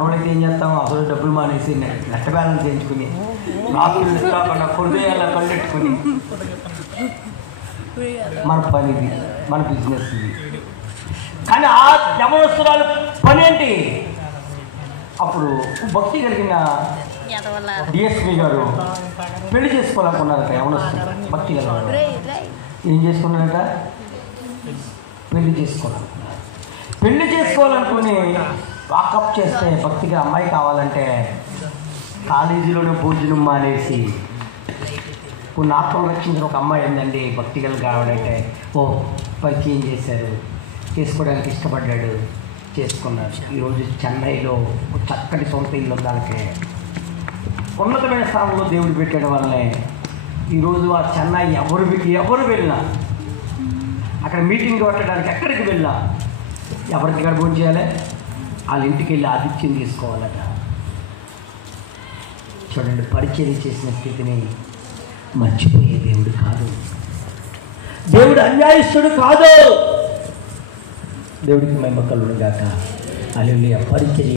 మనమైతే ఏం చేస్తాం, అసలు డబ్బులు మానేసి నెట్ బ్యాలెన్స్ చేయించుకుని రాత్రులు నిద్రకుండా కొడువేయాల కళ్ళెట్టుకుని మన పని ఇది, మన బిజినెస్ ఇది. కానీ ఆ యవనస్తురాలు పని ఏంటి? అప్పుడు భక్తి కలిగిన డిఎస్పీ గారు పెళ్లి చేసుకోవాలనుకున్నారట. యవనస్తులు భక్తి కలిగిన ఏం చేసుకున్నారట? పెళ్లి చేసుకోవాలనుకుని వాకప్ చేస్తే భక్తిగా అమ్మాయి కావాలంటే కాలేజీలోనే భోజనం మానేసి కొన్ని ఆత్మలు రక్షించిన ఒక అమ్మాయి ఏందండి భక్తిగలు కావాలంటే పరిచయం చేశారు, చేసుకోవడానికి ఇష్టపడ్డాడు, చేసుకున్నాడు. ఈరోజు చెన్నైలో ఒక చక్కటి సొంత ఇల్లు ఉందాలకే ఉన్నతమైన స్థానంలో దేవుడు పెట్టడం వల్లనే ఈరోజు ఆ చెన్నై ఎవరు వెళ్ళినా అక్కడ మీటింగ్ పెట్టడానికి ఎక్కడికి వెళ్ళినా ఎవరికి గడపం చేయాలి? వాళ్ళ ఇంటికి వెళ్ళి ఆతిథ్యం తీసుకోవాలట. చూడండి, పరిచయం చేసిన స్థితిని మర్చిపోయే దేవుడు కాదు, దేవుడు అన్యాయస్తుడు కాదు. దేవుడికి మహిమ కలుగును గాక. హల్లెలూయా. పరిచర్య